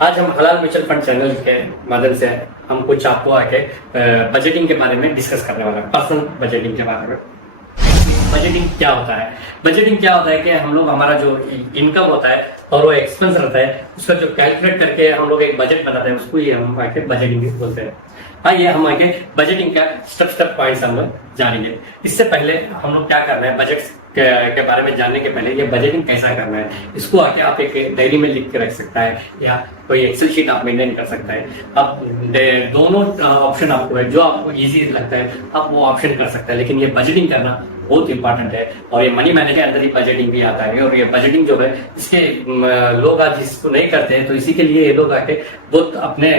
आज हम हलाल म्यूचुअल फंड चैनल के माध्यम से हम कुछ आपको आके बजटिंग के बारे में डिस्कस करने वाला है, पर्सनल बजटिंग के बारे में। बजटिंग क्या होता है? बजटिंग क्या होता है कि हम लोग हमारा जो इनकम होता है और वो एक्सपेंस रहता है उसका जो कैलकुलेट करके हम लोग एक बजट बनाते हैं, उसको ही हम आके बजटिंग बोलते हैं। आइए हम आगे बजटिंग का स्टेप पॉइंट्स हम लोग जानेंगे। इससे पहले हम लोग क्या करना है, बजट के बारे में जानने के पहले ये बजटिंग कैसा करना है इसको आके आप एक डायरी में लिख के रख सकता है या कोई एक्सेल शीट आप मेंटेन कर सकता है। अब दोनों ऑप्शन आपको है, जो आपको इजी लगता है आप वो ऑप्शन कर सकते हैं, लेकिन ये बजटिंग करना बहुत इंपॉर्टेंट है। और ये मनी मैनेज के अंदर ही बजटिंग भी आता है। और ये बजटिंग जो है इसके लोग आज इसको नहीं करते हैं, तो इसी के लिए ये लोग आके बहुत अपने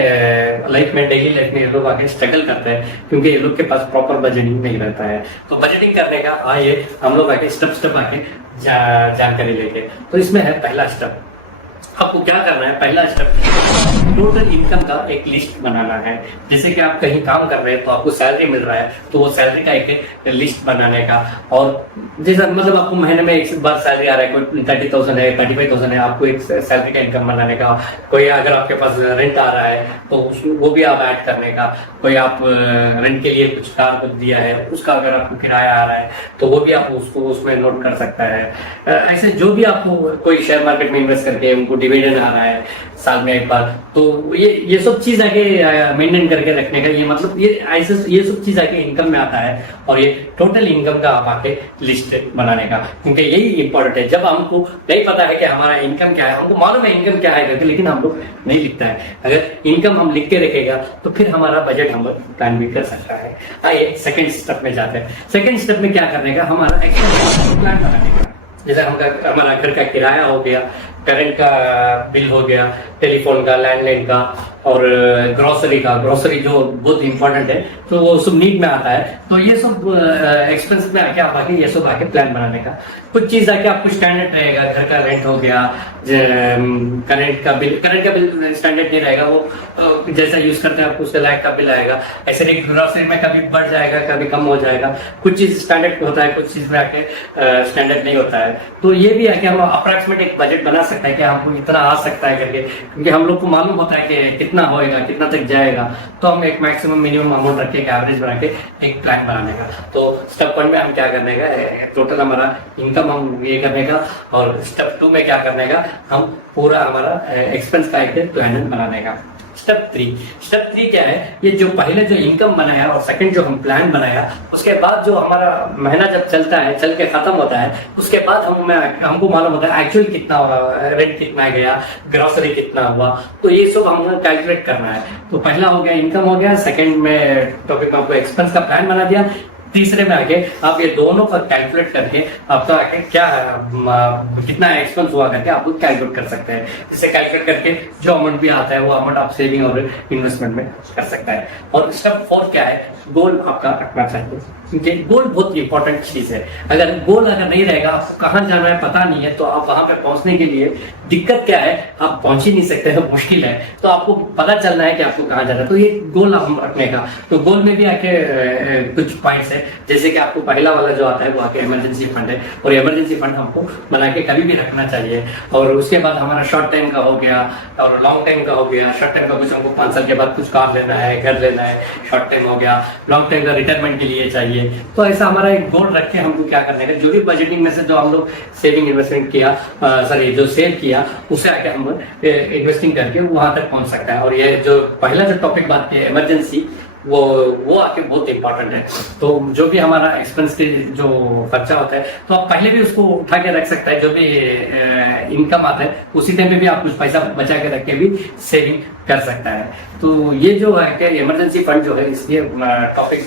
लाइफ में, डेली लाइफ में ये लोग आके स्ट्रगल करते हैं, क्योंकि ये लोग के पास प्रॉपर बजटिंग नहीं रहता है। तो बजटिंग करने का आइए हम लोग आके स्टेप आके जानकारी लेके। तो इसमें है पहला स्टेप, आपको क्या करना है। पहला स्टेप टोटल इनकम का एक लिस्ट बनाना है। जैसे कि आप कहीं काम कर रहे हैं तो आपको सैलरी मिल रहा है, तो वो सैलरी का एक लिस्ट बनाने का। और जैसा मतलब आपको महीने में एक बार सैलरी आ रहा है, कोई 30,000 है, 35,000 है, आपको एक सैलरी का इनकम बनाने का। कोई अगर आपके पास रेंट आ रहा है तो वो भी आप ऐड करने का। कोई आप रेंट के लिए कुछ कार को दिया है, उसका अगर आपको किराया आ रहा है तो वो भी आप उसको उसमें नोट कर सकता है। ऐसे जो भी आपको कोई शेयर मार्केट में इन्वेस्ट करके उनको डिविडेंड आ रहा है साल में एक बार, तो ये सब चीज आके मेंटेन करके रखने का, ये मतलब ये सब चीज आके इनकम में आता है। और ये टोटल इनकम का आप आके लिस्ट बनाने का, क्योंकि यही इंपॉर्टेंट है। जब हमको नहीं पता है कि हमारा इनकम क्या है, हमको मालूम है इनकम क्या है करके, लेकिन हम लोग नहीं लिखता है। अगर इनकम हम लिख के रखेगा तो फिर हमारा बजट हम लोग प्लान भी कर सकता है। आइए सेकंड स्टेप में जाते हैं। सेकंड स्टेप में क्या करने का, हमारा एक्सपेंस प्लान बनाने का। जैसे हमारा घर का किराया हो गया, करंट का बिल हो गया, टेलीफोन का, लैंडलाइन का, और ग्रोसरी का। ग्रोसरी जो बहुत इंपॉर्टेंट है, तो वो सब नीड में आता है। तो ये सब एक्सपेंस में आके आप आके ये सब आके प्लान बनाने का। कुछ चीज आके आपको स्टैंडर्ड रहेगा, घर का रेंट हो गया, करंट का बिल स्टैंडर्ड नहीं रहेगा, वो जैसा यूज करते हैं आपको उसके लायक का बिल आएगा। ऐसे नहीं ग्रोसरी में कभी बढ़ जाएगा, कभी कम हो जाएगा। कुछ चीज स्टैंडर्ड होता है, कुछ चीज में आके स्टैंडर्ड नहीं होता है। तो ये भी आके हम अप्रॉक्सीमेट एक बजट बना सकते हैं कि हमको इतना आ सकता है करके, क्योंकि हम लोग को मालूम होता है कि कितना होएगा, कितना तक जाएगा। तो हम एक मैक्सिमम मिनिमम अमाउंट रख के एक एवरेज बना के एक प्लान बनाने का। तो स्टेप 1 में हम क्या करने का, टोटल हमारा इनकम हम ये करने का। और स्टेप 2 में क्या करने का, हम पूरा हमारा एक्सपेंस का एक प्लान बनाने का। स्टेप 3 क्या है, ये जो पहले जो इनकम बनाया और सेकंड जो हम प्लान बनाया, उसके बाद जो हमारा महीना जब चलता है, चल के खत्म होता है, उसके बाद हमको मालूम होता है एक्चुअल कितना हुआ, रेंट कितना गया, ग्रोसरी कितना हुआ। तो ये सब हमको कैलकुलेट करना है। तो पहला हो गया इनकम हो गया, सेकंड में टॉपिक में आपको एक्सपेंस का प्लान बना दिया, तीसरे में आके आप ये दोनों का कैलकुलेट करके आपका आके क्या कितना एक्सपेंस हुआ करके आप लोग कैलकुलेट कर सकते हैं। इसे कैलकुलेट करके जो अमाउंट भी आता है वो अमाउंट आप सेविंग और इन्वेस्टमेंट में कर सकता है। और स्टेप 4 क्या है, गोल आपका रखना चाहिए, क्योंकि गोल बहुत इंपॉर्टेंट चीज है। अगर गोल अगर नहीं रहेगा, आपको कहाँ जाना है पता नहीं है, तो आप वहां पे पहुंचने के लिए दिक्कत क्या है, आप पहुंच ही नहीं सकते हैं, मुश्किल है। तो आपको पता चलना है कि आपको कहाँ जाना है, तो ये गोल हम रखने का। तो गोल में भी आके कुछ पॉइंट्स है, जैसे कि आपको पहला वाला जो आता है वो आके इमरजेंसी फंड है। और इमरजेंसी फंड हमको बना के कभी भी रखना चाहिए। और उसके बाद हमारा शॉर्ट टाइम का हो गया और लॉन्ग टाइम का हो गया। शॉर्ट टाइम का कुछ हमको 5 साल के बाद कुछ कार लेना है, घर लेना है, शॉर्ट टाइम हो गया। लॉन्ग टाइम का रिटायरमेंट के लिए चाहिए। तो ऐसा हमारा एक गोल रख के हमको क्या करने का, जो भी बजटिंग में से जो हम लोग सेविंग इन्वेस्टमेंट किया, जो सेव किया, उसे आके हम इन्वेस्टिंग करके वहां तक पहुंच सकता है। और ये जो पहला जो टॉपिक बात की इमरजेंसी, वो आके बहुत इंपॉर्टेंट है। तो जो भी हमारा एक्सपेंस के जो खर्चा होता है, तो आप पहले भी उसको उठा के रख सकता है। जो भी इनकम आता है उसी टाइम पे भी आप कुछ पैसा बचा के रख के भी सेविंग कर सकता है। तो ये जो है कि इमरजेंसी फंड जो है, इसलिए टॉपिक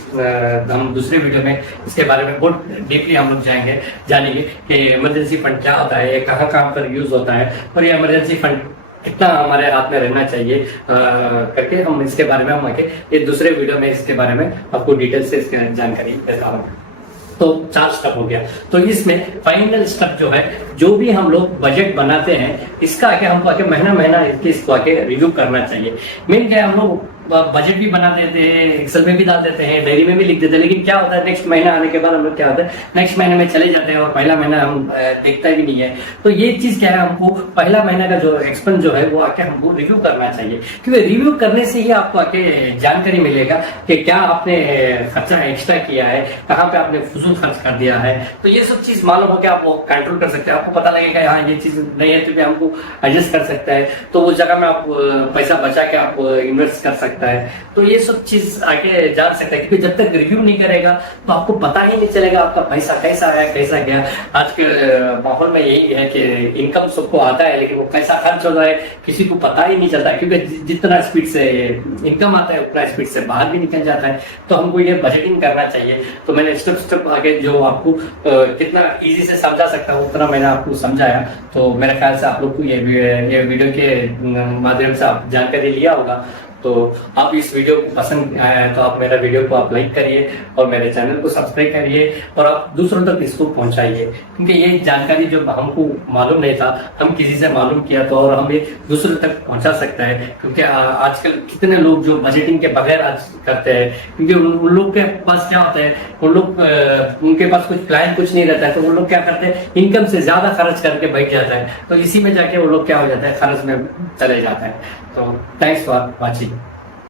हम दूसरे वीडियो में इसके बारे में बहुत डीपली हम लोग जानेंगे कि इमरजेंसी फंड क्या होता है, कहाँ कहाँ पर यूज होता है, और ये इमरजेंसी फंड कितना हमारे हाथ में रहना चाहिए करके हम इसके बारे में हम आके ये दूसरे वीडियो में इसके बारे में आपको डिटेल से इसकी जानकारी देता हूँ। तो 4 स्टेप हो गया। तो इसमें फाइनल स्टेप जो है, जो भी हम लोग बजट बनाते हैं, इसका आके हमको आके महीना इसको आके रिव्यू करना चाहिए। मेन क्या हम लोग बजट भी बना देते हैं, एक्सेल में भी डाल देते हैं, डायरी में भी लिख देते हैं, लेकिन क्या होता है नेक्स्ट महीना आने के बाद हम लोग क्या होता है नेक्स्ट महीने में चले जाते हैं और पहला महीना हम देखता भी नहीं है। तो ये चीज क्या है, हमको पहला महीना का जो एक्सपेंस जो है वो आके हमको रिव्यू करना चाहिए, क्योंकि रिव्यू करने से ही आपको आके जानकारी मिलेगा कि क्या आपने खर्चा एक्स्ट्रा किया है, कहाँ पे आपने फजूल खर्च कर दिया है। तो ये सब चीज मालूम हो कि आप वो कंट्रोल कर सकते हैं, आपको पता लगेगा हाँ ये चीज नहीं है तो भी हमको एडजस्ट कर सकता है, तो उस जगह में आप पैसा बचा के आप इन्वेस्ट कर सकता है। तो ये सब चीज आगे जान सकता है, क्योंकि जब तक रिव्यू नहीं करेगा तो आपको पता ही नहीं चलेगा आपका पैसा कैसा आया कैसा गया। आज के माहौल में यही है कि इनकम सबको आता है लेकिन वो कैसा खर्च हो रहा है किसी को पता ही नहीं चलता, क्योंकि जितना स्पीड से इनकम आता है उतना स्पीड से बाहर भी निकल जाता है। तो हमको ये बजटिंग करना चाहिए। तो मैंने स्टेप आगे जो आपको कितना इजी से समझा सकता हूँ उतना मैंने आपको समझाया। तो मेरे ख्याल से आप लोग को ये वीडियो के माध्यम से आप जानकारी लिया होगा। तो आप इस वीडियो को पसंद आया है तो आप मेरा वीडियो को आप लाइक करिए और मेरे चैनल को सब्सक्राइब करिए और आप दूसरों तक इसको पहुंचाइए, क्योंकि ये जानकारी जो हमको मालूम नहीं था हम किसी से मालूम किया तो और हम ये दूसरों तक पहुंचा सकता है। क्योंकि आजकल कितने लोग जो बजटिंग के बगैर आज करते हैं, क्योंकि उन लोग के पास क्या होता है, उन लोग उनके पास कुछ प्लान कुछ नहीं रहता है, तो वो लोग क्या करते हैं इनकम से ज्यादा खर्च करके बैठ जाता है, तो इसी में जाके वो लोग क्या हो जाता है खर्च में चले जाता है। तो थैंक्स फॉर वॉचिंग।